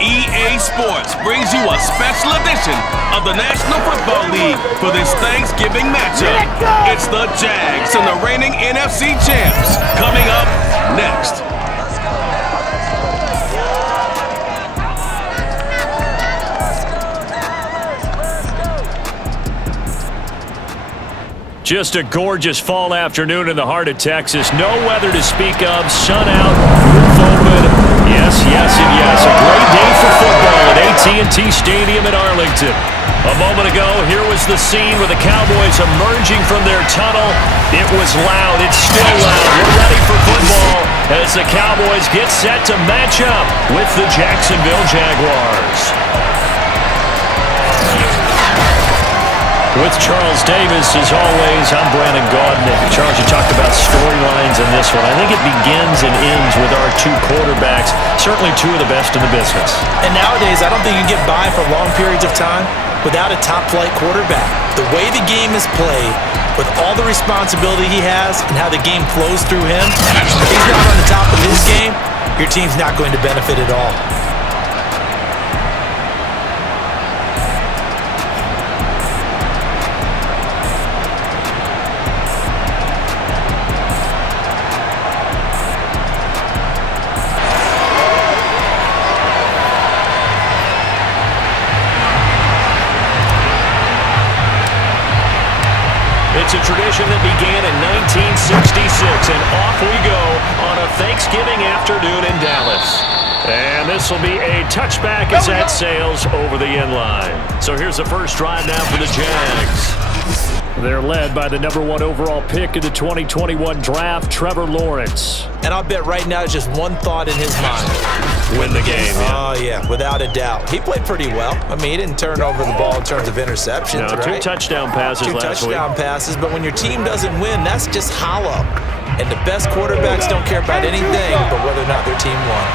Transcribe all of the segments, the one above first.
EA Sports brings you a special edition of the National Football League for this Thanksgiving matchup. It's the Jags and the reigning NFC champs coming up next. Just a gorgeous fall afternoon in the heart of Texas. No weather to speak of. Sun out, roof open. Yes, yes, and yes. A great day for football at AT&T Stadium in Arlington. A moment ago, here was the scene with the Cowboys emerging from their tunnel. It was loud. It's still loud. We're ready for football as the Cowboys get set to match up with the Jacksonville Jaguars. With Charles Davis, as always, I'm Brandon Gaudin. Charles, you talked about storylines in this one. I think it begins and ends with our two quarterbacks, certainly two of the best in the business. And nowadays, I don't think you can get by for long periods of time without a top-flight quarterback. The way the game is played, with all the responsibility he has and how the game flows through him, if he's not on the top of his game, your team's not going to benefit at all. It's a tradition that began in 1966, and off we go on a Thanksgiving afternoon in Dallas. And this will be a touchback as that sails over the end line. So here's the first drive now for the Jags. They're led by the #1 overall pick in the 2021 draft, Trevor Lawrence. And I'll bet right now just one thought in his mind. Win the game. Oh, yeah, without a doubt. He played pretty well. I mean, he didn't turn over the ball in terms of interceptions, no, right? 2 touchdown passes last week. 2 touchdown passes, but when your team doesn't win, that's just hollow. And the best quarterbacks don't care about anything but whether or not their team won.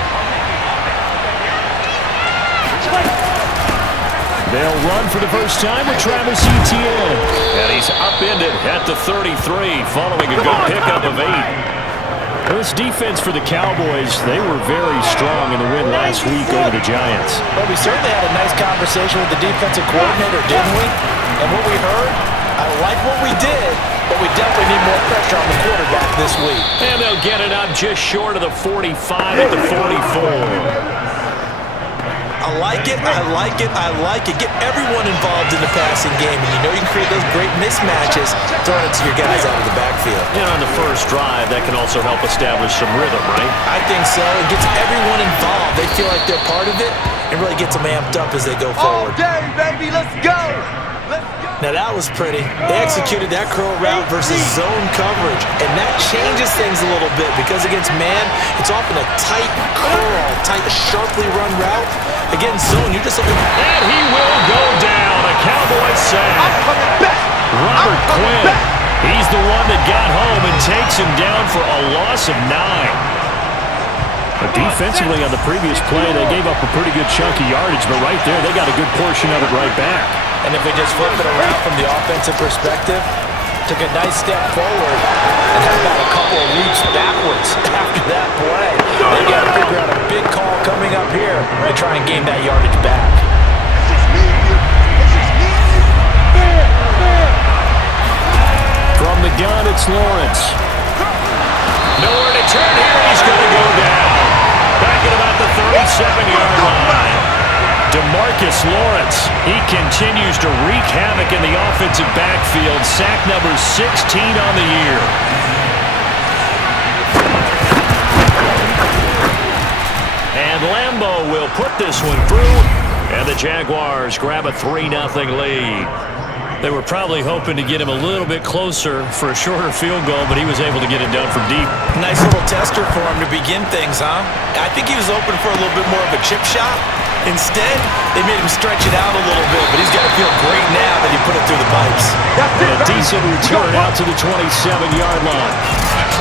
They'll run for the first time with Travis Etienne. And he's upended at the 33 following a good pickup of 8. This defense for the Cowboys, they were very strong in the win last week over the Giants. Well, we certainly had a nice conversation with the defensive coordinator, didn't we? And what we heard, I like what we did, but we definitely need more pressure on the quarterback this week. And they'll get it up just short of the 45 at the 44. I like it, I like it, I like it. Get everyone involved in the passing game, and you know you can create those great mismatches throwing it to your guys out of the backfield. And on the first drive, that can also help establish some rhythm, right? I think so. It gets everyone involved. They feel like they're part of it, and really gets them amped up as they go forward. All day, baby, let's go! Let's go! Now that was pretty. They executed that curl route versus zone coverage, and that changes things a little bit because against man, it's often a tight curl, tight, sharply run route. Against zone, you're just looking. And he will go down. A Cowboys sack. I'm coming back! Robert Quinn. He's the one that got home and takes him down for a loss of 9. But defensively on the previous play, they gave up a pretty good chunk of yardage, but right there, they got a good portion of it right back. And if we just flip it around from the offensive perspective, took a nice step forward and had about a couple of leaps backwards after that play. They got to figure out a big call coming up here to try and gain that yardage back. From the gun, it's Lawrence. Nowhere to turn here. He's going to go down. Back at about the 37-yard line. DeMarcus Lawrence, he continues to wreak havoc in the offensive backfield. Sack number 16 on the year. And Lambeau will put this one through, and the Jaguars grab a 3-0 lead. They were probably hoping to get him a little bit closer for a shorter field goal, but he was able to get it done from deep. Nice little tester for him to begin things, huh? I think he was open for a little bit more of a chip shot. Instead, they made him stretch it out a little bit, but he's got to feel great now that he put it through the pipes. And a decent return out to the 27-yard line.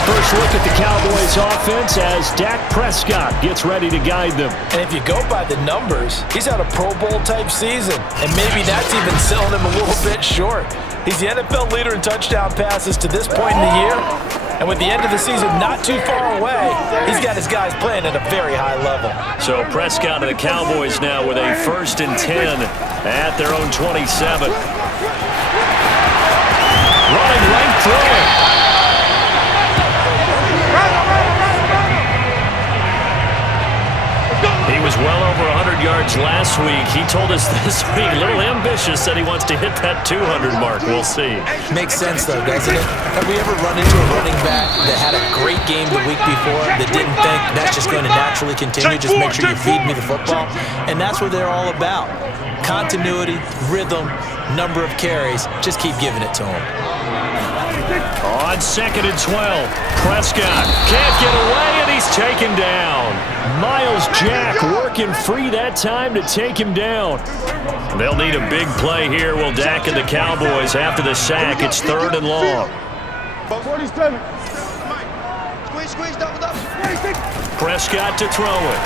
First look at the Cowboys offense as Dak Prescott gets ready to guide them. And if you go by the numbers, he's had a Pro Bowl type season, and maybe that's even selling him a little bit short. He's the NFL leader in touchdown passes to this point in the year, And with the end of the season not too far away, he's got his guys playing at a very high level. So Prescott and the Cowboys now with a 1st and 10 at their own 27. Running right through it. He was well over 100 yards last week. He told us this week, a little ambitious, said he wants to hit that 200 mark. We'll see. Makes sense, though, doesn't it? Have we ever run into a running back that had a great game the week before that didn't think that's just going to naturally continue, just make sure you feed me the football? And that's what they're all about. Continuity, rhythm, number of carries. Just keep giving it to him. On 2nd and 12, Prescott can't get away, and he's taken down. Miles Jack working free that time to take him down. They'll need a big play here. Will Dak and the Cowboys after the sack. It's 3rd and long. 47. Prescott to throw it.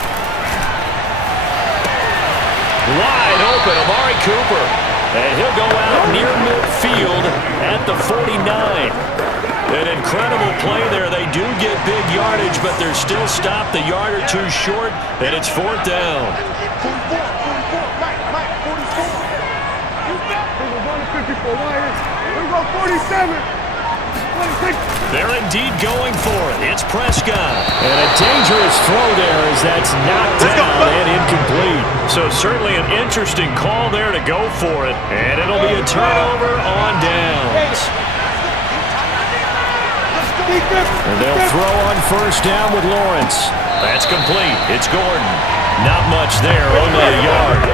Wide open, Amari Cooper. And he'll go out near midfield at the 49. An incredible play there. They do get big yardage, but they're still stopped a yard or two short, and it's 4th down. 47. They're indeed going for it. It's Prescott. And a dangerous throw there as that's knocked down and incomplete. So certainly an interesting call there to go for it. And it'll be a turnover on downs. And they'll throw on 1st down with Lawrence. That's complete. It's Gordon. Not much there, only a yard.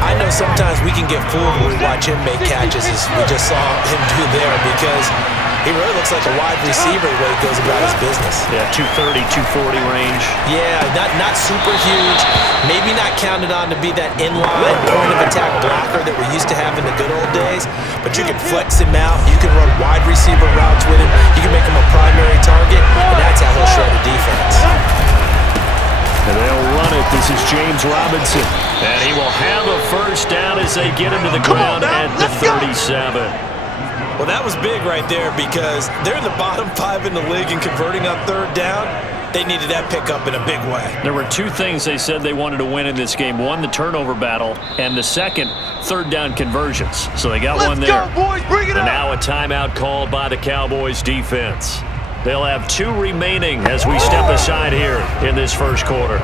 I know sometimes we can get fooled when we watch him make catches, as we just saw him do there, because he really looks like a wide receiver the way he goes about his business. Yeah, 230, 240 range. Yeah, not super huge. Maybe not counted on to be that inline point-of-attack blocker that we used to have in the good old days, but you can flex him out. You can run wide receiver routes with him. You can make him a primary target, and that's how he'll shred a defense. And they'll run it. This is James Robinson. And he will have a 1st down as they get him to the ground at the 37. Well, that was big right there because they're in the bottom 5 in the league and converting on 3rd down. They needed that pickup in a big way. There were 2 things they said they wanted to win in this game. One, the turnover battle, and the second, 3rd down conversions. So they got one there. Let's go, boys. Bring it And up. now a timeout called by the Cowboys defense. They'll have 2 remaining as we step aside here in this 1st quarter.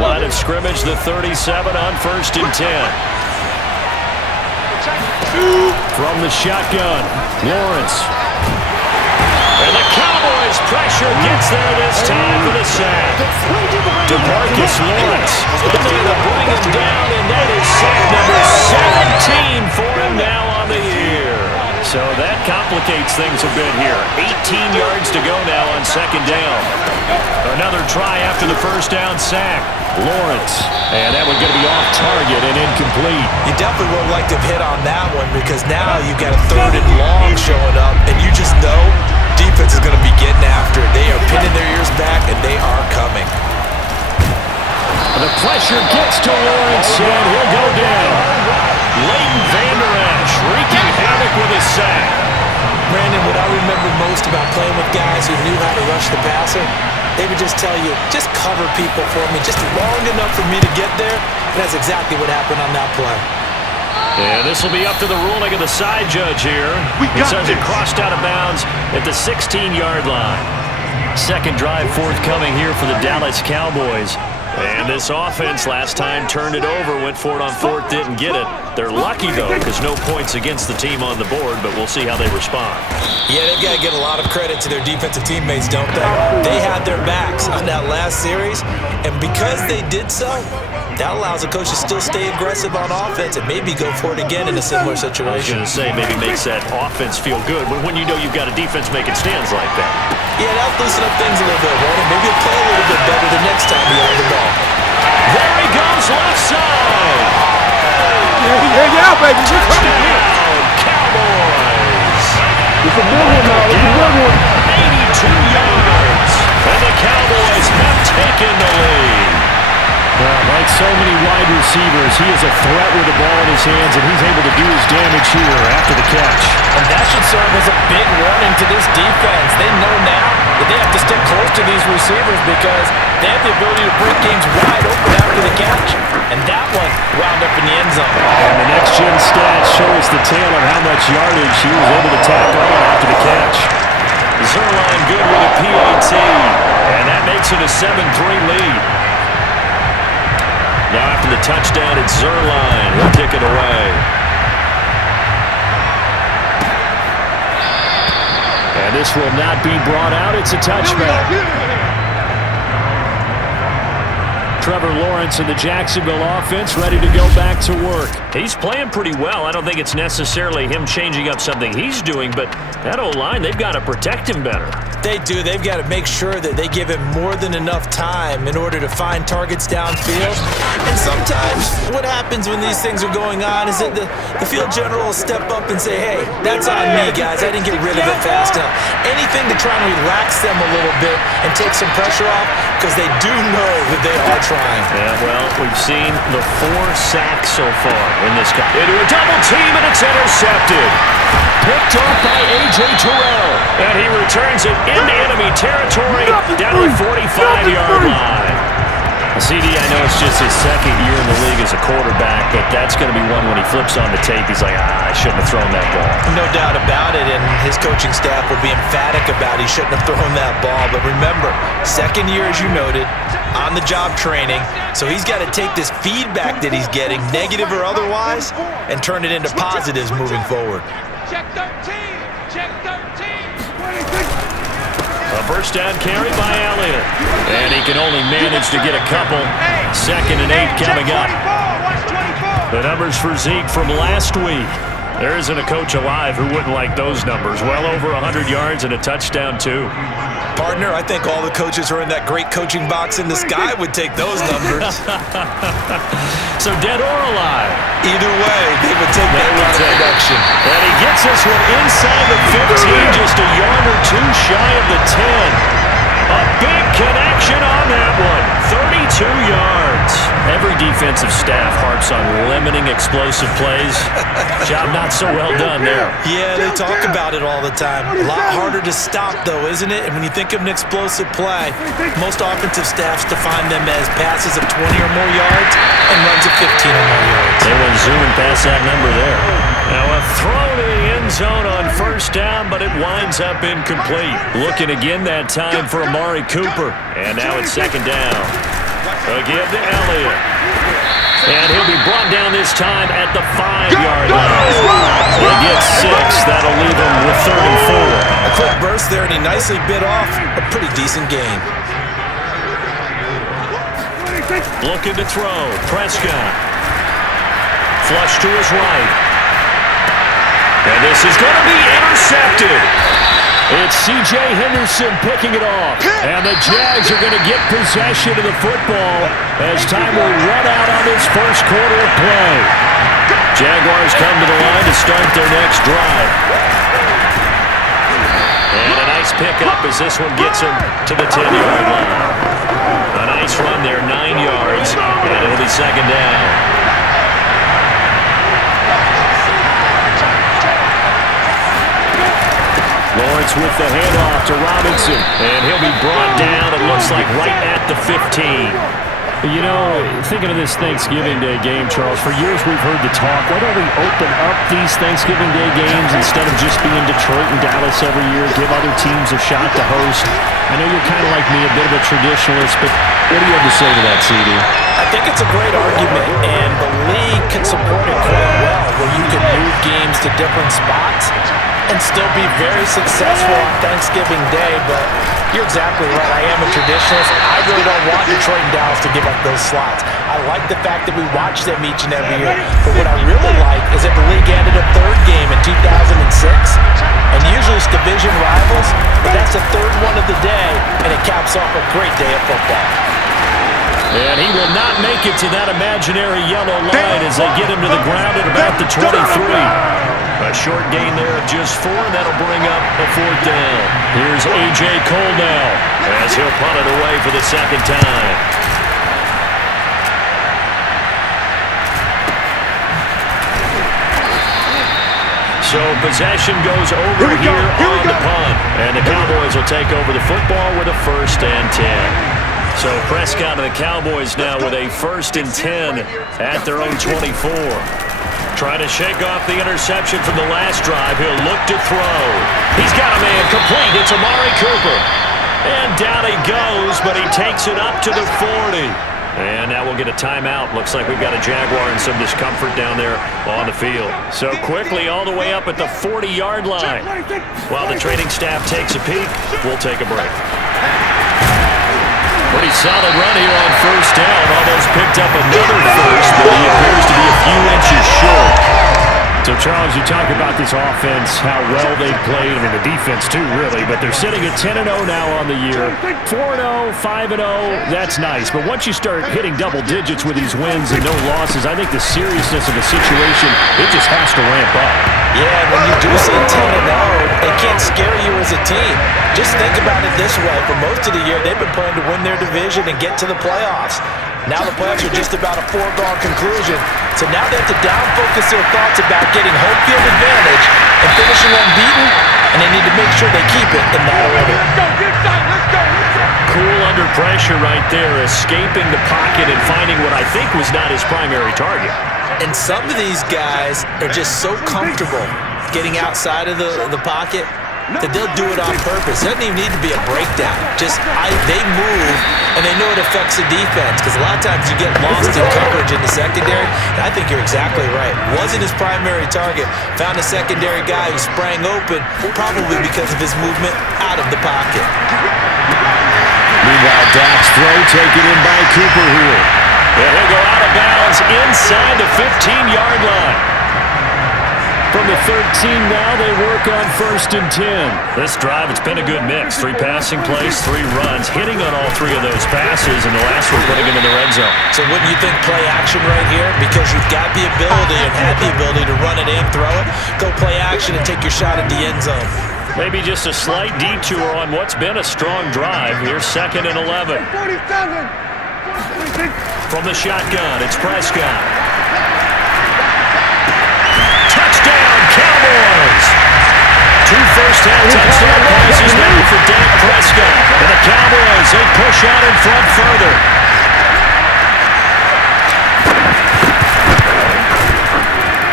Line of scrimmage, the 37 on 1st and 10. From the shotgun, Lawrence. And the Cowboys pressure gets there this time for the sack. DeMarcus Lawrence able to bring him down, and that is sack number 17 for him now on the year. So that complicates things a bit here. 18 yards to go now on 2nd down. Another try after the 1st down sack. Lawrence, and that one's going to be off target and incomplete. You definitely would have liked to have hit on that one because now you've got a 3rd and long showing up, and you just know defense is going to be getting after it. They are pinning their ears back, and they are coming. The pressure gets to Lawrence, and he'll go down. Leighton Vander Esch wreaking havoc with his sack. Brandon, what I remember most about playing with guys who knew how to rush the passer, they would just tell you, just cover people for me, just long enough for me to get there. And that's exactly what happened on that play. And this will be up to the ruling of the side judge here. It says it crossed out of bounds at the 16-yard line. 2nd drive forthcoming here for the Dallas Cowboys. And this offense last time turned it over, went for it on 4th, didn't get it. They're lucky, though, because no points against the team on the board, but we'll see how they respond. Yeah, they've got to give a lot of credit to their defensive teammates, don't they? They had their backs on that last series, and because they did so, that allows a coach to still stay aggressive on offense and maybe go for it again in a similar I was situation. going to say, maybe makes that offense feel good when you know you've got a defense making stands like that. Yeah, that'll loosen up things a little bit, right? And maybe you'll play a little bit better the next time you have the ball. There he goes, left side. Yeah, baby. Touchdown, Cowboys. It's a big one now. It's a big one. 82 yards. And the Cowboys have taken the lead. Well, like so many wide receivers, he is a threat with the ball in his hands, and he's able to do his damage here after the catch. And that should serve as a big warning to this defense. They know now that they have to stick close to these receivers because they have the ability to break games wide open after the catch. And that one wound up in the end zone. And the next-gen stats show us the tale of how much yardage he was able to tack on after the catch. Zerline good with a PAT, and that makes it a 7-3 lead. Now after the touchdown, it's Zerline. He'll kick it away. And this will not be brought out. It's a touchback. Trevor Lawrence and the Jacksonville offense ready to go back to work. He's playing pretty well. I don't think it's necessarily him changing up something he's doing, but that O-line, they've got to protect him better. They do. They've got to make sure that they give him more than enough time in order to find targets downfield. And sometimes what happens when these things are going on is that the field general will step up and say, hey, that's on me, guys. I didn't get rid of it fast enough. Anything to try and relax them a little bit and take some pressure off because they do know that they are trying. Yeah, well, we've seen the 4 sacks so far in this game. Into a double team, and it's intercepted. Picked off by A.J. Terrell. And he returns it into enemy territory down the 45-yard line. CD, I know it's just his second year in the league as a quarterback, but that's going to be one when he flips on the tape. He's like, I shouldn't have thrown that ball. No doubt about it, and his coaching staff will be emphatic about he shouldn't have thrown that ball. But remember, second year, as you noted, on-the-job training, so he's got to take this feedback that he's getting, negative or otherwise, and turn it into positives moving forward. Check 13. Check 13. A first down carry by Elliott. And he can only manage to get a couple. 2nd and 8 coming up. The numbers for Zeke from last week. There isn't a coach alive who wouldn't like those numbers. Well over 100 yards and a touchdown, too. Partner, I think all the coaches who are in that great coaching box in the sky would take those numbers. So dead or alive? Either way, they would take that kind of production. And he gets this one inside the 15, just a yard or two shy of the 10. A big connection on that one. 32 yards. Every defensive staff harps on limiting explosive plays. Job not so well done there. Yeah, they talk about it all the time. A lot harder to stop, though, isn't it? And when you think of an explosive play, most offensive staffs define them as passes of 20 or more yards and runs of 15 or more yards. They went zooming past that number there. Now a throw to the end zone on first down, but it winds up incomplete. Looking again that time for Amari Cooper. And now it's 2nd down. Again to Elliott. And he'll be brought down this time at the 5-yard line. He gets 6. That'll leave him with 3rd and 4. A quick burst there, and he nicely bit off a pretty decent gain. Looking to throw. Prescott. Flush to his right. And this is going to be intercepted. It's C.J. Henderson picking it off. And the Jags are going to get possession of the football as time will run out on this first quarter of play. Jaguars come to the line to start their next drive. And a nice pickup as this one gets him to the 10-yard line. A nice run there, 9 yards, and it'll be 2nd down. Lawrence with the handoff to Robinson. And he'll be brought down, it looks like, right at the 15. You know, thinking of this Thanksgiving Day game, Charles, for years we've heard the talk, why don't we open up these Thanksgiving Day games instead of just being Detroit and Dallas every year, give other teams a shot to host? I know you're kind of like me, a bit of a traditionalist, but what do you have to say to that, CD? I think it's a great argument, and the league can support it quite well, where you can move games to different spots and still be very successful on Thanksgiving Day, but you're exactly right. I am a traditionalist. I really don't want Detroit and Dallas to give up those slots. I like the fact that we watch them each and every year, but what I really like is that the league added a 3rd game in 2006, and usually it's division rivals, but that's the 3rd one of the day, and it caps off a great day of football. And he will not make it to that imaginary yellow line as they get him to the ground at about the 23. A short gain there of just 4, and that'll bring up a 4th down. Here's A.J. Cole now as he'll punt it away for the 2nd time. So possession goes over here on the punt. And the Cowboys will take over the football with a 1st and 10. So Prescott and the Cowboys now with a 1st and 10 at their own 24. Trying to shake off the interception from the last drive. He'll look to throw. He's got a man complete. It's Amari Cooper. And down he goes, but he takes it up to the 40. And now we'll get a timeout. Looks like we've got a Jaguar in some discomfort down there on the field. So quickly all the way up at the 40-yard line. While the training staff takes a peek, we'll take a break. Pretty solid run here on 1st down. Almost picked up another first, but he appears to be a few inches short. So, Charles, you talk about this offense, how well they've played, and the defense too, really, but they're sitting at 10-0 now on the year. 4-0, 5-0, that's nice. But once you start hitting double digits with these wins and no losses, I think the seriousness of the situation, it just has to ramp up. Yeah, when you do say 10-0, it can't scare you as a team. Just think about it this way. For most of the year, they've been playing to win their division and get to the playoffs. Now the playoffs are just about a foregone conclusion. So now they have to down-focus their thoughts about getting home field advantage and finishing unbeaten, and they need to make sure they keep it in that order. Cool under pressure right there, escaping the pocket and finding what I think was not his primary target. And some of these guys are just so comfortable getting outside of the pocket that they'll do it on purpose. It doesn't even need to be a breakdown. They move, and they know it affects the defense, because a lot of times you get lost in coverage in the secondary. And I think you're exactly right. Wasn't his primary target. Found a secondary guy who sprang open, probably because of his movement out of the pocket. Meanwhile, Dak's throw taken in by Cooper here. And he'll go out of bounds inside the 15-yard line. From the 13 now, they work on 1st and 10. This drive, it's been a good mix. 3 passing plays, 3 runs, hitting on all 3 of those passes, and the last one putting him in the red zone. So wouldn't you think play action right here? Because you've got the ability and had the ability to run it and throw it. Go play action and take your shot at the end zone. Maybe just a slight detour on what's been a strong drive. Here's 2nd and 11. From the shotgun, it's Prescott. Touchdown, Cowboys! 2 first-half touchdown passes now for Dak Prescott. And the Cowboys, they push out in front further.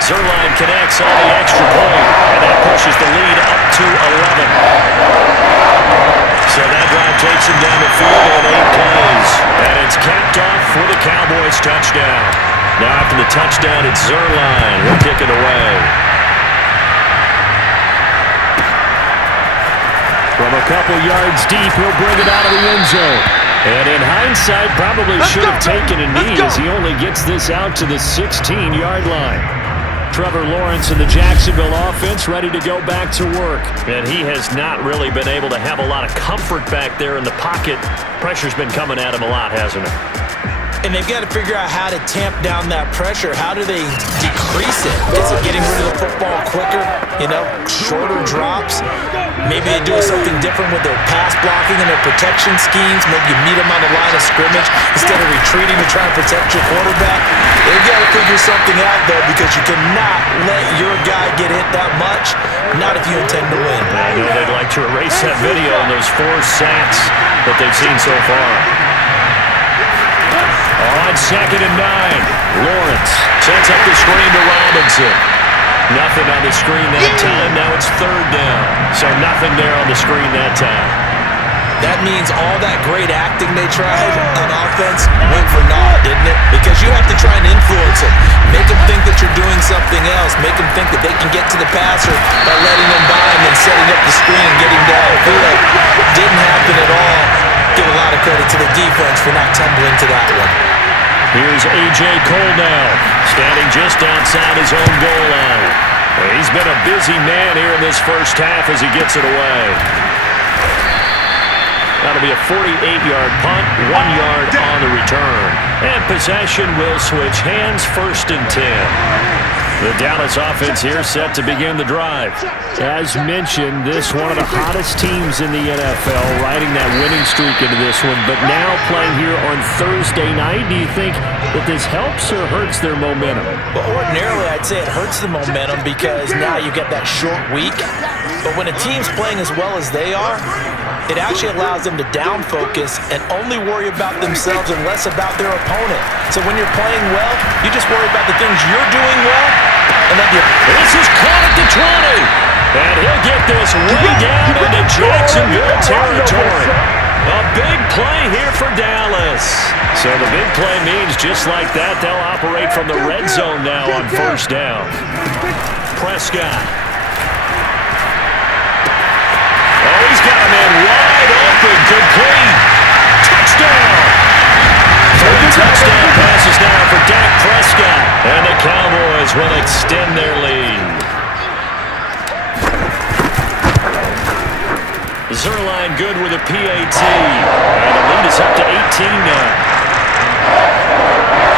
Zerline connects on the extra point, and that pushes the lead up to 11. So that drive takes him down the field on 8 plays. And it's capped off for the Cowboys touchdown. Now after the touchdown, it's Zerline. He'll kick it away. From a couple yards deep, he'll bring it out of the end zone. And in hindsight, probably should have taken a knee as he only gets this out to the 16-yard line. Trevor Lawrence and the Jacksonville offense ready to go back to work. And he has not really been able to have a lot of comfort back there in the pocket. Pressure's been coming at him a lot, hasn't it? And they've got to figure out how to tamp down that pressure. How do they decrease it? Is it getting rid of the football quicker? Shorter drops? Maybe they do something different with their pass blocking and their protection schemes. Maybe you meet them on the line of scrimmage instead of retreating to try and protect your quarterback. They've got to figure something out, though, because you cannot let your guy get hit that much, not if you intend to win. I know they'd like to erase that video on those 4 sacks that they've seen so far. On 2nd and 9, Lawrence sets up the screen to Robinson. Nothing on the screen that time. Now it's 3rd down. So nothing there on the screen that time. That means all that great acting they tried on offense went for naught, didn't it? Because you have to try and influence them. Make them think that you're doing something else. Make them think that they can get to the passer by letting them by him and setting up the screen and getting downfield. Didn't happen at all. Give a lot of credit to the defense for not tumbling to that one. Here's A.J. Cole now, standing just outside his own goal line. He's been a busy man here in this first half as he gets it away. That'll be a 48-yard punt, 1 yard on the return. And possession will switch hands, 1st and 10. The Dallas offense here set to begin the drive. As mentioned, this one of the hottest teams in the NFL, riding that winning streak into this one, but now playing here on Thursday night. Do you think that this helps or hurts their momentum? Well, ordinarily, I'd say it hurts the momentum because now you get that short week. But when a team's playing as well as they are, it actually allows them to down focus and only worry about themselves and less about their opponent. So when you're playing well, you just worry about the things you're doing well. And then this is caught at the 20. And he'll get this way down into Jacksonville territory. A big play here for Dallas. So the big play means just like that, they'll operate from the red zone now on 1st down. Prescott. Oh, he's got a man wide open, complete. Touchdown! 3 touchdown passes now for Dak Prescott. And the Cowboys will extend their lead. Zerline good with a PAT. And the lead is up to 18 now.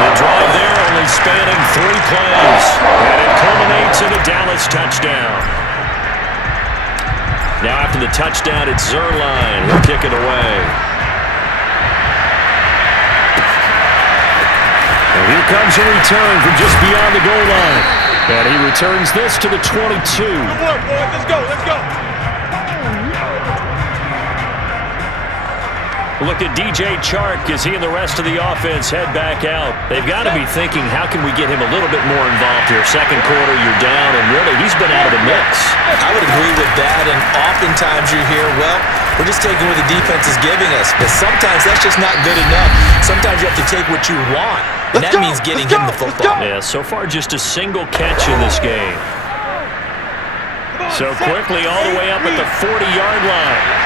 The drive there only spanning 3 plays. And it culminates in a Dallas touchdown. Now after the touchdown, it's Zerline. He'll kick it away. And here comes a return from just beyond the goal line. And he returns this to the 22. Good work, boys. Let's go. Let's go. Look at DJ Chark as he and the rest of the offense head back out. They've got to be thinking, how can we get him a little bit more involved here? Second quarter, you're down, and really, he's been out of the mix. I would agree with that, and oftentimes you hear, well, we're just taking what the defense is giving us. But sometimes that's just not good enough. Sometimes you have to take what you want, and that means getting him the football. Yeah, so far just a single catch in this game. So quickly all the way up at the 40-yard line.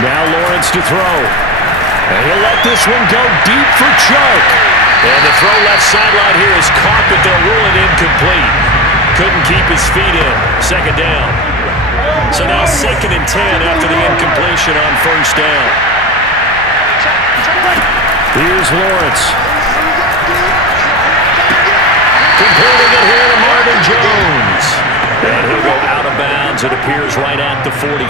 Now Lawrence to throw. And he'll let this one go deep for Chark. And the throw left sideline here is caught, but they'll rule it incomplete. Couldn't keep his feet in. 2nd down. So now 2nd and 10 after the incompletion on 1st down. Here's Lawrence. Completing it here to Marvin Jones. And he'll go out of bounds, it appears, right at the 45.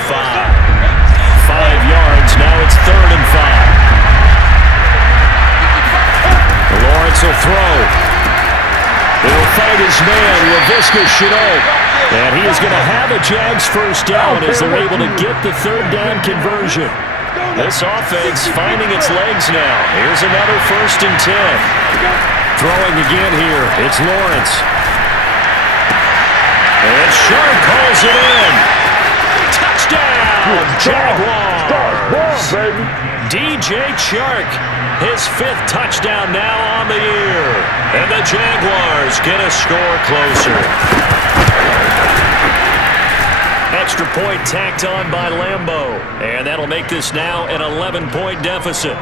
5 yards, now it's 3rd and 5. Lawrence will throw. He'll fight his man, Laviska Shenault. And he is going to have a Jags 1st down as they're able to get the 3rd down conversion. This offense finding its legs now. Here's another 1st and 10. Throwing again here, it's Lawrence. And Sharp calls it in. Touchdown, Jaguars. DJ Chark, his 5th touchdown now on the year. And the Jaguars get a score closer. Extra point tacked on by Lambeau. And that'll make this now an 11-point deficit.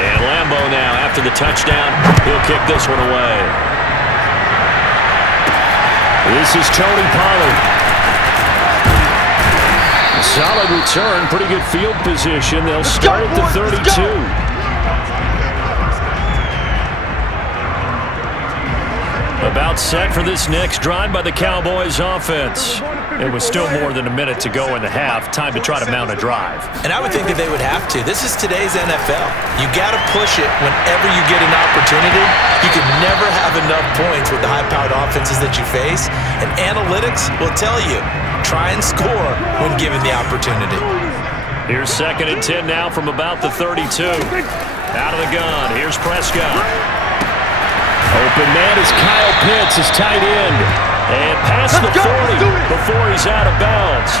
And Lambeau now, after the touchdown, he'll kick this one away. This is Tony Pollard. Solid return, pretty good field position. They'll start at the 32. About set for this next drive by the Cowboys offense. It was still more than a minute to go in the half. Time to try to mount a drive. And I would think that they would have to. This is today's NFL. You got to push it whenever you get an opportunity. You can never have enough points with the high-powered offenses that you face. And analytics will tell you, try and score when given the opportunity. Here's 2nd and 10 now from about the 32. Out of the gun. Here's Prescott. Open man is Kyle Pitts, his tight end. And past the 40 before he's out of bounds.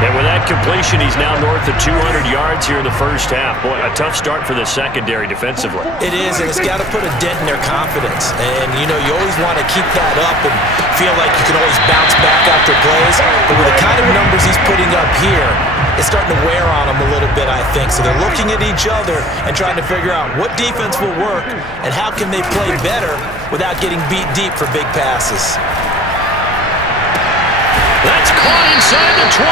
And with that completion, he's now north of 200 yards here in the 1st half. Boy, a tough start for the secondary defensively. It is, and it's got to put a dent in their confidence. And, you know, you always want to keep that up and feel like you can always bounce back after plays. But with the kind of numbers he's putting up here, it's starting to wear on them a little bit, I think. So they're looking at each other and trying to figure out what defense will work and how can they play better without getting beat deep for big passes. That's caught inside the 20.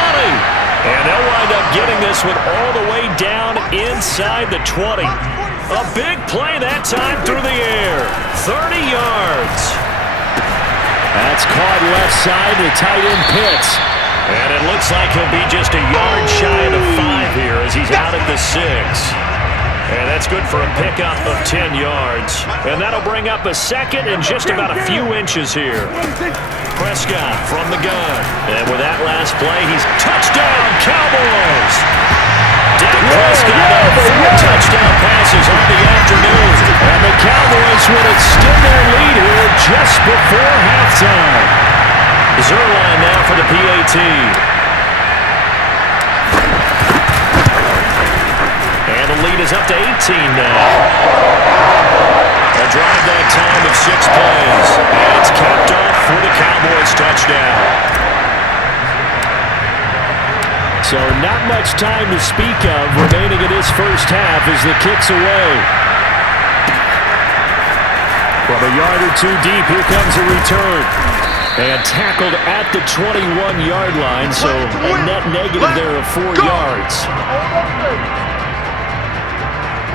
And they'll wind up getting this one all the way down inside the 20. A big play that time through the air. 30 yards. That's caught left side to tight end Pitts. And it looks like he'll be just a yard shy of the 5 here as he's out at the 6. And that's good for a pickup of 10 yards. And that'll bring up a second and just about a few inches here. Prescott from the gun. And with that last play, he's touchdown, Cowboys! Dak Prescott on 4 touchdown passes on the afternoon. And the Cowboys will extend their lead here just before halftime. Zerline now for the PAT. And the lead is up to 18 now. A drive that time of 6 plays. And it's capped off for the Cowboys touchdown. So not much time to speak of remaining in this first half as the kick's away. From a yard or two deep, here comes a return. And tackled at the 21-yard line, so a net negative there of 4 yards.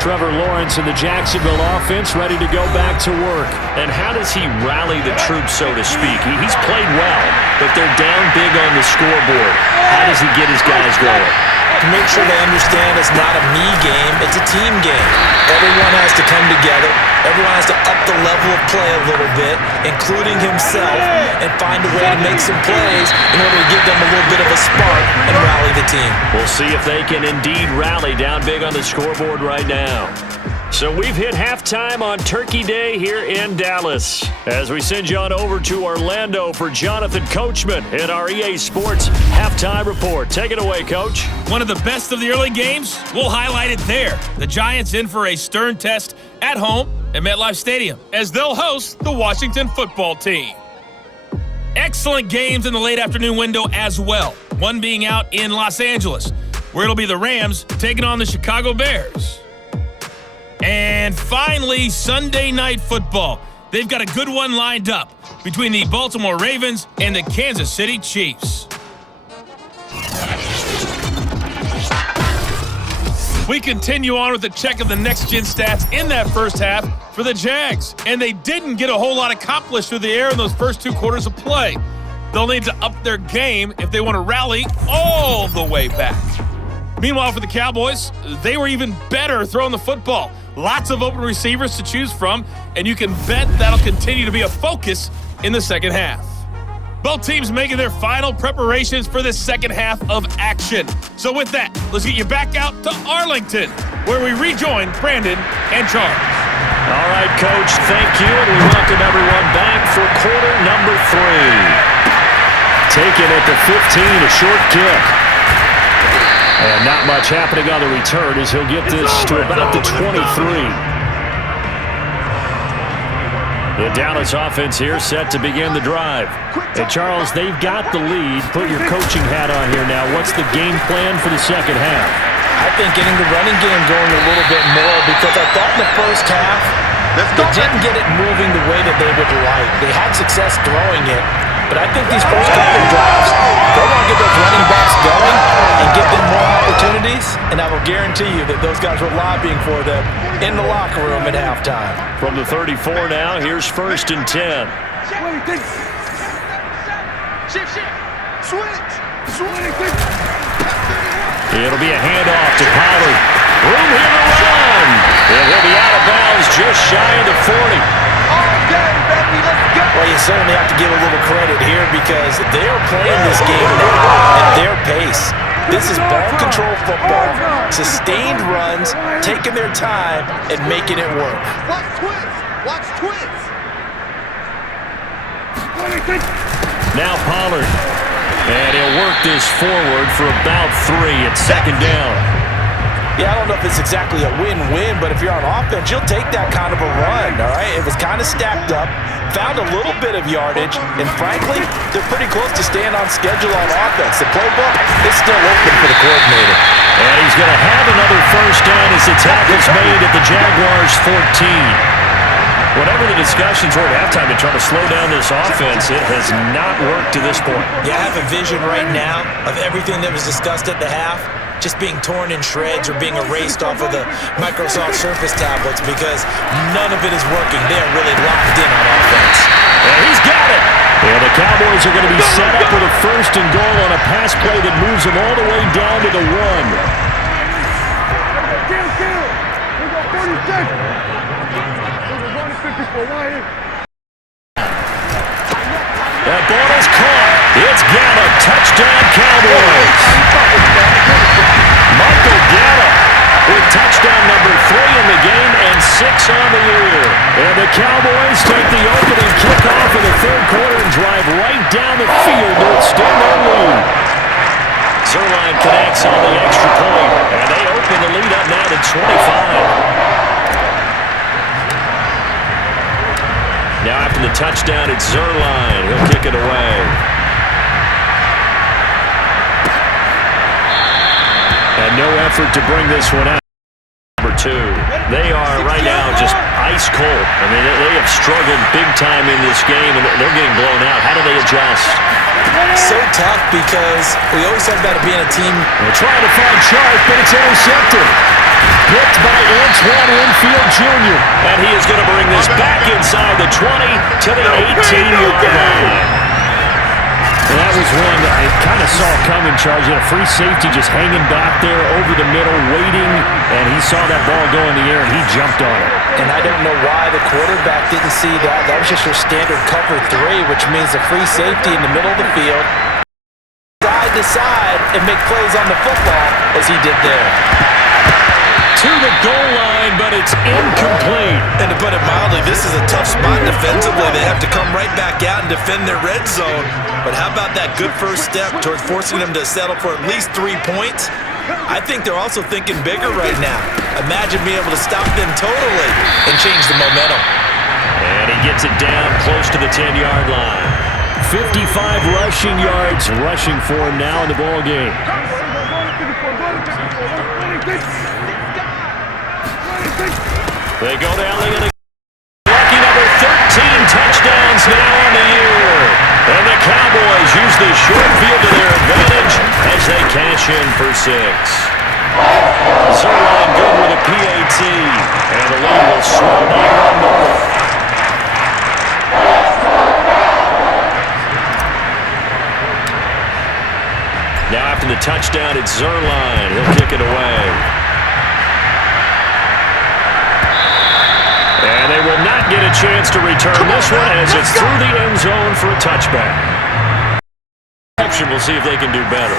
Trevor Lawrence and the Jacksonville offense ready to go back to work. And how does he rally the troops, so to speak? He's played well, but they're down big on the scoreboard. How does he get his guys going? To make sure they understand it's not a me game, it's a team game. Everyone has to come together. Everyone has to up the level of play a little bit, including himself, and find a way to make some plays in order to give them a little bit of a spark and rally the team. We'll see if they can indeed rally down big on the scoreboard right now. So we've hit halftime on Turkey Day here in Dallas. As we send you on over to Orlando for Jonathan Coachman in our EA Sports Halftime Report. Take it away, Coach. One of the best of the early games, we'll highlight it there. The Giants in for a stern test at home at MetLife Stadium as they'll host the Washington football team. Excellent games in the late afternoon window as well. One being out in Los Angeles, where it'll be the Rams taking on the Chicago Bears. And finally, Sunday Night Football. They've got a good one lined up between the Baltimore Ravens and the Kansas City Chiefs. We continue on with the check of the next-gen stats in that first half for the Jags. And they didn't get a whole lot accomplished through the air in those first 2 quarters of play. They'll need to up their game if they want to rally all the way back. Meanwhile, for the Cowboys, they were even better throwing the football. Lots of open receivers to choose from, and you can bet that'll continue to be a focus in the second half. Both teams making their final preparations for this second half of action. So with that, let's get you back out to Arlington, where we rejoin Brandon and Charles. All right, Coach, thank you, and we welcome everyone back for quarter number 3. Taken at the 15, a short kick. And not much happening on the return as he'll get this to about the 23. The Dallas offense here set to begin the drive. And Charles, they've got the lead. Put your coaching hat on here now. What's the game plan for the second half? I think getting the running game going a little bit more, because I thought in the first half they didn't get it moving the way that they would like. They had success throwing it, but I think these first couple of drives, they want to get those running backs going and give them more opportunities, and I will guarantee you that those guys were lobbying for them in the locker room at halftime. From the 34 now, here's 1st and 10. It'll be a handoff to Pollard. Room here to run. And he'll be out of bounds just shy of the 40. Well, you certainly have to give a little credit here because they are playing this game now at their pace. This is ball control football, sustained runs, taking their time and making it work. Watch twins. Now Pollard. And he'll work this forward for about 3 at 2nd down. Yeah, I don't know if it's exactly a win-win, but if you're on offense, you'll take that kind of a run, all right? It was kind of stacked up, found a little bit of yardage, and frankly, they're pretty close to staying on schedule on offense. The playbook is still open for the coordinator. And he's going to have another 1st down as the tackle's made at the Jaguars' 14. Whatever the discussions were at halftime to try to slow down this offense, it has not worked to this point. Yeah, I have a vision right now of everything that was discussed at the half just being torn in shreds or being erased off of the Microsoft Surface tablets because none of it is working. They are really locked in on offense. And he's got it. And the Cowboys are going to be set up with a 1st and goal on a pass play that moves them all the way down to the 1. That ball is caught. It's Gallup. Touchdown, Cowboys. Michael Gallup with touchdown number 3 in the game and 6 on the year. And the Cowboys take the opening kickoff in the 3rd quarter and drive right down the field to extend their lead. Zerline connects on the extra point, and they open the lead up now to 25. Now after the touchdown, it's Zerline. He'll kick it away. And no effort to bring this one out. Number 2. They are right now just ice cold. I mean, they have struggled big time in this game, and they're getting blown out. How do they adjust? So tough because we always talk about it being a team. They're trying to find Sharp, but it's intercepted. Picked by Antoine Winfield Jr. And he is going to bring this back inside the 20 to the 18-yard line. And that was one that I kind of saw coming, Charles. You had a free safety just hanging back there over the middle, waiting, and he saw that ball go in the air, and he jumped on it. And I don't know why the quarterback didn't see that. That was just your standard cover 3, which means a free safety in the middle of the field. Side to side and make plays on the football as he did there. To the goal line, but it's incomplete. And to put it mildly, this is a tough spot defensively. They have to come right back out and defend their red zone. But how about that good first step towards forcing them to settle for at least 3 points? I think they're also thinking bigger right now. Imagine being able to stop them totally and change the momentum. And he gets it down close to the 10-yard line. 55 rushing yards rushing for him now in the ball game. They go to Elliott. Lucky number 13 touchdowns now on the year. And the Cowboys use the short field to their advantage as they cash in for 6. Zerline good with a PAT. And the lead will slow by 1 more. Now after the touchdown, it's Zerline. He'll kick it away. And they will not get a chance to return this one as it's through the end zone for a touchback. We'll see if they can do better.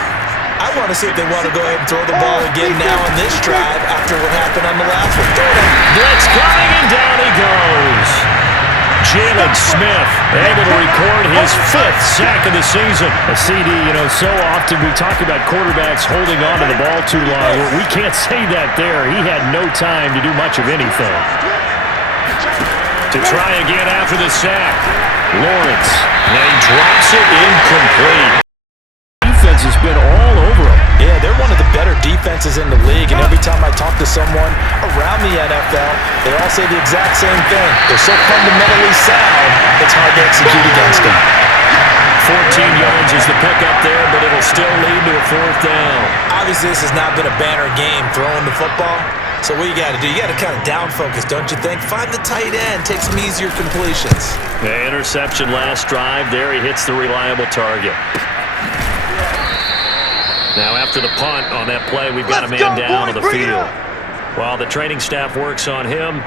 I want to see if they want to go ahead and throw the ball again now on this drive after what happened on the last one. Blitz coming, and down he goes. Jalen Smith able to record his 5th sack of the season. A CD, so often we talk about quarterbacks holding on to the ball too long. We can't say that there. He had no time to do much of anything. To try again after the sack. Lawrence. And he drops it incomplete. Defense has been all over him. Yeah, they're one of the better defenses in the league, and every time I talk to someone around the NFL, they all say the exact same thing. They're so fundamentally sound, it's hard to execute against them. 14 yards is the pickup there, but it'll still lead to a 4th down. Obviously, this has not been a banner game throwing the football. So what you got to do, you got to kind of down focus, don't you think? Find the tight end, take some easier completions. The interception last drive. There he hits the reliable target. Now after the punt on that play, we've got a man down on the field. While the training staff works on him,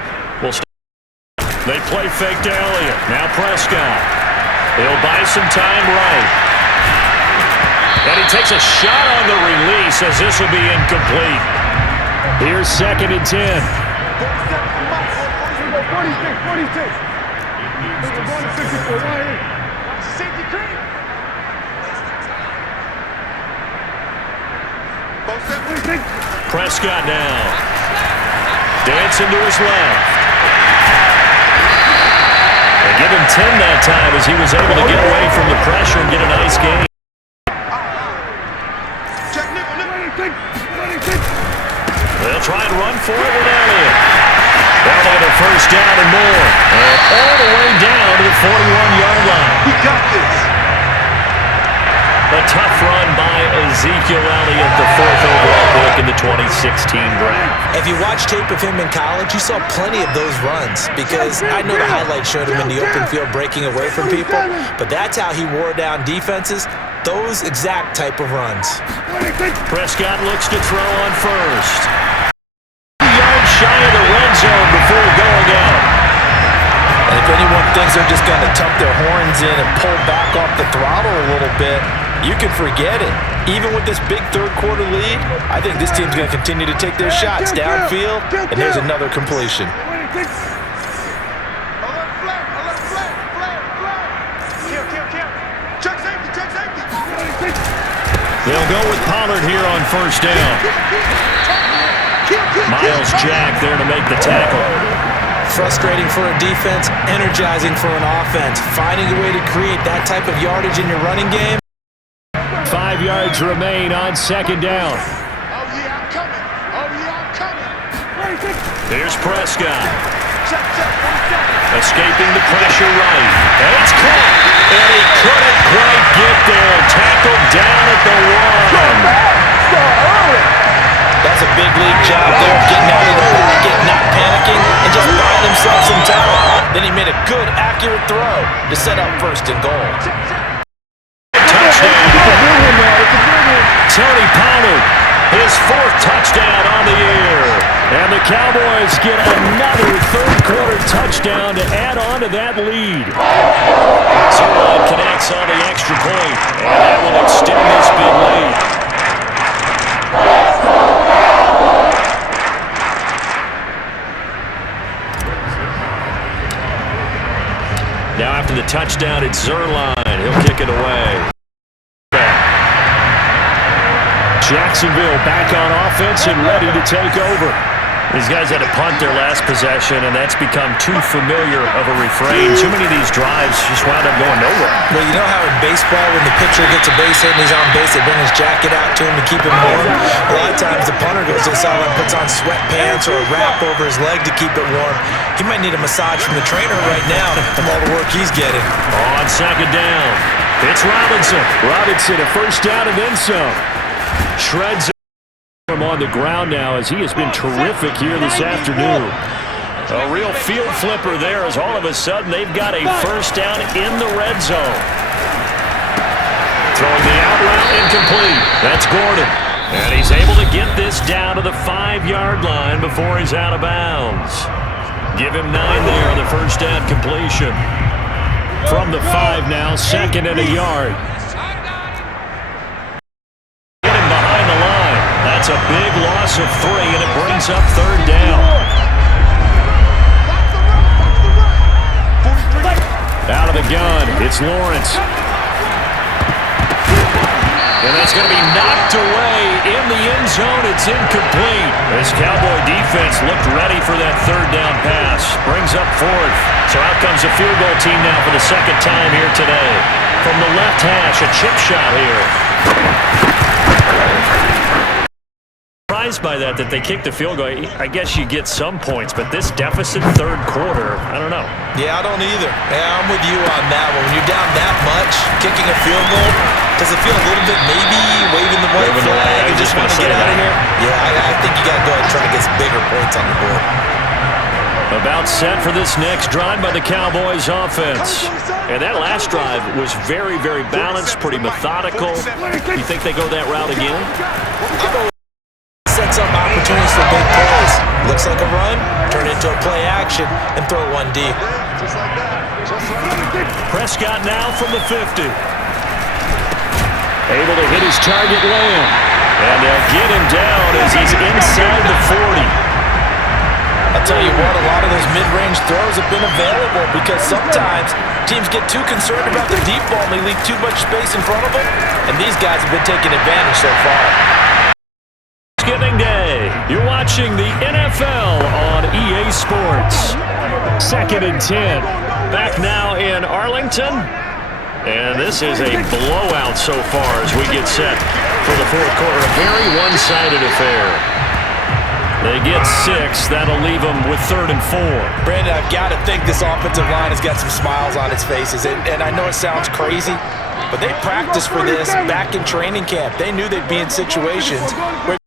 they play fake to Elliott. Now Prescott. He'll buy some time right. And he takes a shot on the release as this will be incomplete. Here's 2nd and 10. Prescott now. Dancing to his left. They give him 10 that time as he was able to get away from the pressure and get a nice gain. They'll try and run for it with Elliott. Elliott a 1st down and more. And tough run by Ezekiel Elliott, the 4th overall pick in the 2016 draft. If you watch tape of him in college, you saw plenty of those runs because I know the highlights showed him in the open field breaking away from people, but that's how he wore down defenses, those exact type of runs. Prescott looks to throw on first. Yards shy of the red zone before going out. And if anyone thinks they're just going to tuck their horns in and pull back off the throttle a little bit, you can forget it. Even with this big third-quarter lead, I think this team's going to continue to take their shots downfield, and there's another completion. They'll go with Pollard here on first down. Miles Jack there to make the tackle. Frustrating for a defense, energizing for an offense. Finding a way to create that type of yardage in your running game. 5 yards remain on second down. Oh, yeah, I'm coming. Oh, yeah, I'm coming. Here's Prescott. Escaping the pressure right. And it's caught. And he couldn't quite get there. Tackled down at the 1. That's a big league job there, getting out of the pocket, not panicking, and just buying himself some time. Then he made a good, accurate throw to set up first and goal. Touchdown. Tony Pollard, his 4th touchdown on the year. And the Cowboys get another third-quarter touchdown to add on to that lead. Zerline connects on the extra point, and that will extend this big lead. Now after the touchdown, it's Zerline. He'll kick it away. Jacksonville back on offense and ready to take over. These guys had to punt their last possession, and that's become too familiar of a refrain. Too many of these drives just wound up going nowhere. Well, you know how in baseball, when the pitcher gets a base hit and he's on base, they bring his jacket out to him to keep him warm. A lot of times the punter goes inside and puts on sweatpants or a wrap over his leg to keep it warm. He might need a massage from the trainer right now from all the work he's getting. On second down, it's Robinson. Robinson, a first down and then some. Shreds him on the ground now as he has been terrific here this afternoon. A real field flipper there as all of a sudden they've got a first down in the red zone. Throwing the out route incomplete. That's Gordon. And he's able to get this down to the 5-yard line before he's out of bounds. Give him 9 there on the first down completion. From the 5 now, 2nd and a yard. That's a big loss of 3, and it brings up 3rd down. Out of the gun, it's Lawrence. And that's going to be knocked away in the end zone. It's incomplete. This Cowboy defense looked ready for that 3rd down pass. Brings up 4th. So out comes the field goal team now for the 2nd time here today. From the left hash, a chip shot here. By that they kicked the field goal. I guess you get some points, but this deficit 3rd quarter, I don't know. Yeah, I don't either. Yeah, I'm with you on that one. When you're down that much, kicking a field goal, does it feel a little bit maybe waving the white flag and just want to get out of here? Yeah, I think you got to go ahead and try to get some bigger points on the board. About set for this next drive by the Cowboys offense. And that last drive was very, very balanced, pretty methodical. You think they go that route again? Sets up opportunities for big plays. Looks like a run, turn it into a play action, and throw one deep. Prescott now from the 50. Able to hit his target Lamb. And they'll get him down as he's inside the 40. I'll tell you what, a lot of those mid-range throws have been available because sometimes teams get too concerned about the deep ball and they leave too much space in front of them, and these guys have been taking advantage so far. Thanksgiving Day. You're watching the NFL on EA Sports. 2nd and 10. Back now in Arlington. And this is a blowout so far as we get set for the 4th quarter. A very one-sided affair. They get 6. That'll leave them with 3rd and 4. Brandon, I've got to think this offensive line has got some smiles on its faces. And I know it sounds crazy, but they practiced for this back in training camp. They knew they'd be in situations where...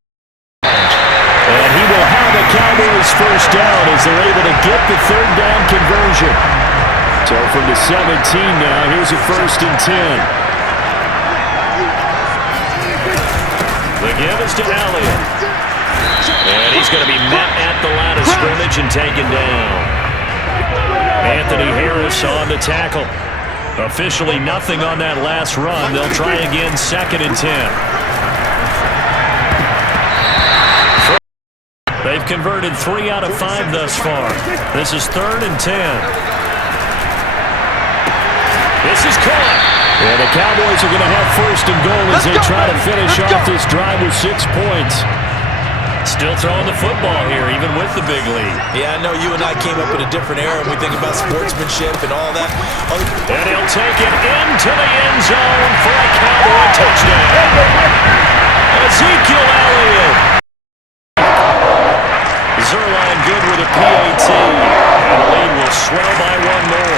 And he will have a Cowboys first down as they're able to get the 3rd down conversion. So from the 17 now, here's a 1st and 10. The give is to Elliott. And he's going to be met at the line of scrimmage and taken down. Anthony Harris on the tackle. Officially nothing on that last run. They'll try again, 2nd and 10. They've converted 3 out of 5 thus far. This is 3rd and 10. This is caught. And the Cowboys are going to have 1st and goal as they try to finish off this drive with 6 points. Still throwing the football here, even with the big lead. Yeah, I know you and I came up in a different era and we think about sportsmanship and all that. And he'll take it into the end zone for a Cowboy touchdown. Ezekiel Elliott. Zerline good with a PAT. And the lead will swell by 1 more.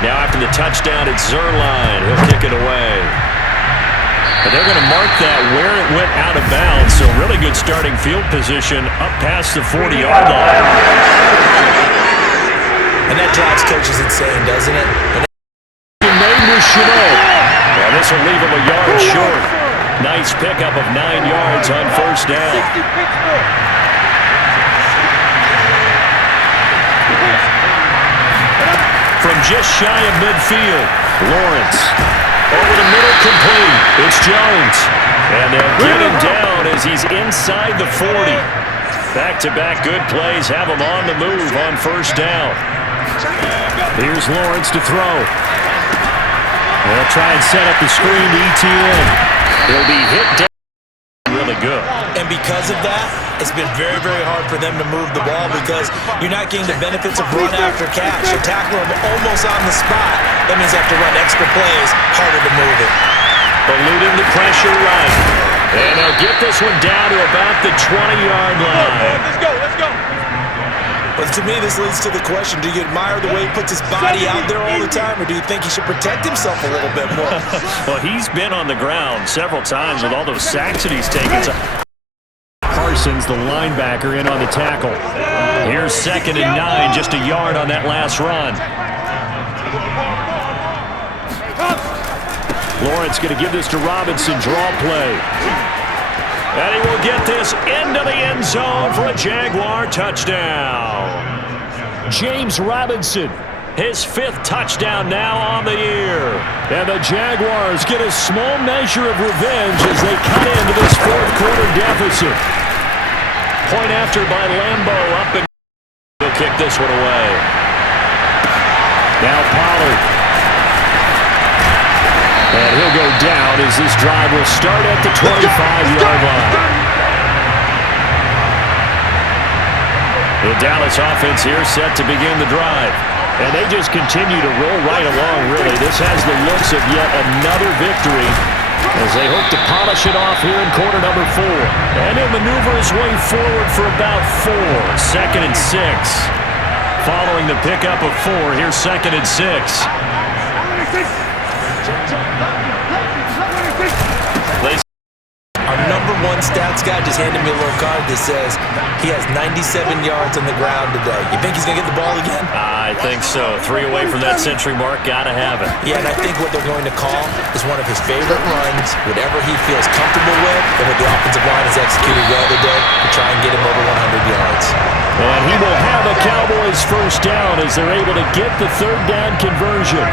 Now after the touchdown, it's Zerline. He'll kick it away. But they're going to mark that where it went out of bounds, so really good starting field position up past the 40-yard line. And that drives coaches insane, doesn't it? Name was Chanel. Well, this will leave him a yard short. Nice pickup of 9 yards on 1st down. From just shy of midfield, Lawrence. Over the middle, complete. It's Jones. And they'll get him down as he's inside the 40. Back-to-back good plays have him on the move on 1st down. Here's Lawrence to throw. They'll try and set up the screen to ETN. He'll be hit down. Really good. And because of that, it's been very, very hard for them to move the ball because you're not getting the benefits of run after catch. You tackle them almost on the spot. That means you have to run extra plays, harder to move it. Eluding the pressure right. And they'll get this one down to about the 20-yard line. Let's go, let's go. But to me, this leads to the question, do you admire the way he puts his body out there all the time, or do you think he should protect himself a little bit more? Well, he's been on the ground several times with all those sacks that he's taken. Parsons, the linebacker, in on the tackle. Here's 2nd and 9, just a yard on that last run. Lawrence going to give this to Robinson, draw play. And he will get this into the end zone for a Jaguar touchdown. James Robinson, his 5th touchdown now on the year. And the Jaguars get a small measure of revenge as they cut into this 4th quarter deficit. Point after by Lambo up and he'll kick this one away. Now Pollard. And he'll go down as this drive will start at the 25-yard line. The Dallas offense here set to begin the drive. And they just continue to roll right along, really. This has the looks of yet another victory as they hope to polish it off here in quarter number 4. And he'll maneuver his way forward for about 4. 2nd and 6. Following the pickup of 4, here's 2nd and 6. Our number 1 stats guy just handed me a little card that says he has 97 yards on the ground today. You think he's going to get the ball again? I think so. 3 away from that century mark. Got to have it. Yeah, and I think what they're going to call is one of his favorite runs, whatever he feels comfortable with, and what the offensive line has executed well today to try and get him over 100 yards. And he will have a Cowboys first down as they're able to get the 3rd down conversion.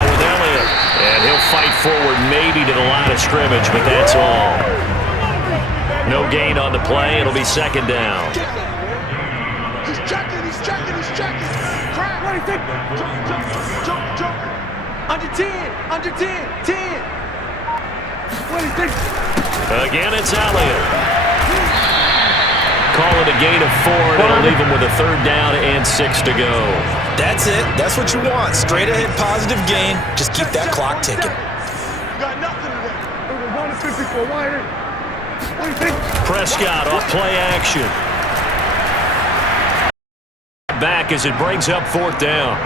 With Elliott, and he'll fight forward maybe to the line of scrimmage, but that's all. No gain on the play. It'll be 2nd down. He's checking, he's checking, he's checking. Crap. Jump. Under 10, under 10, 10. What is this? Again, it's Elliott. Call it a gain of 4, and it'll leave him with a 3rd down and 6 to go. That's it. That's what you want. Straight ahead positive gain. Just keep that clock ticking. You got nothing today. It was 154. Why? What do you think? Prescott off play action. Back as it brings up 4th down.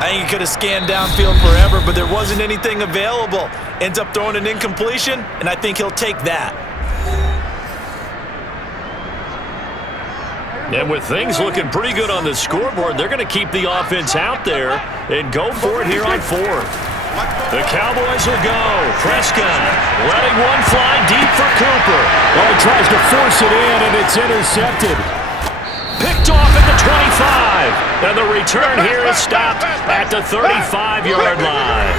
I think he could have scanned downfield forever, but there wasn't anything available. Ends up throwing an incompletion, and I think he'll take that. And with things looking pretty good on the scoreboard, they're going to keep the offense out there and go for it here on 4th. The Cowboys will go. Prescott letting one fly deep for Cooper. Oh, he tries to force it in, and it's intercepted. Picked off at the 25. And the return here is stopped at the 35-yard line.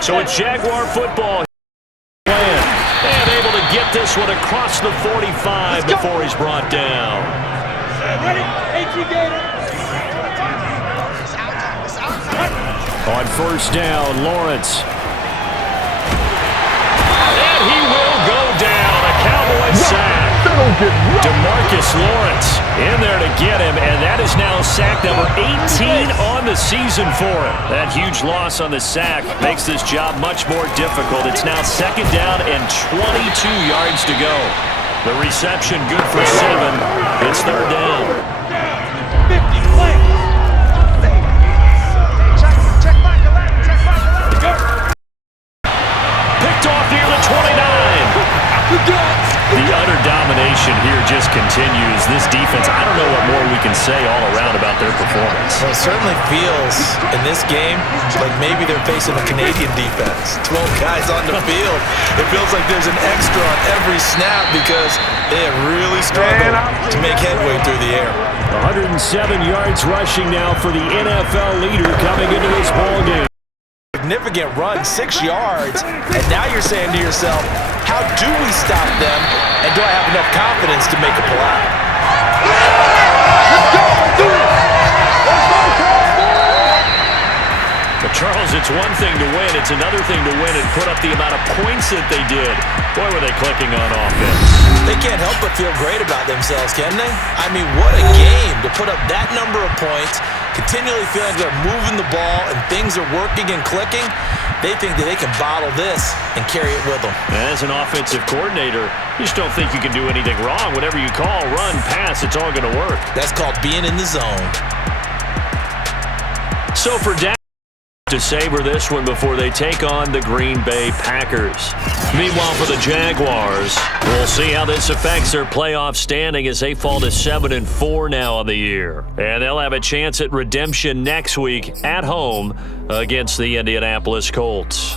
So it's Jaguar football. And able to get this one across the 45 before he's brought down. Ready? AT Gator. On 1st down, Lawrence. And he will go down. A Cowboys sack. DeMarcus Lawrence in there to get him, and that is now sack number 18 on the season for him. That huge loss on the sack makes this job much more difficult. It's now 2nd down and 22 yards to go. The reception good for 7. It's 3rd down. 50, play. Check back the left. Check back the left. Picked off near the 29. The utter domination here just continues. This defense, I don't know what more we can say all around about their performance. Well, it certainly feels in this game like maybe they're facing a Canadian defense. 12 guys on the field. It feels like there's an extra on every snap because they have really struggled to make headway through the air. 107 yards rushing now for the NFL leader coming into this ballgame. Significant run, 6 yards, and now you're saying to yourself, how do we stop them, and do I have enough confidence to make a play? But Charles, it's one thing to win. It's another thing to win and put up the amount of points that they did. Boy, were they clicking on offense. They can't help but feel great about themselves, can they? I mean, what a game to put up that number of points, continually feel like they're moving the ball and things are working and clicking. They think that they can bottle this and carry it with them. As an offensive coordinator, you just don't think you can do anything wrong. Whatever you call, run, pass, it's all going to work. That's called being in the zone. So for Dak to savor this one before they take on the Green Bay Packers. Meanwhile, for the Jaguars, we'll see how this affects their playoff standing as they fall to 7-4 now on the year. And they'll have a chance at redemption next week at home against the Indianapolis Colts.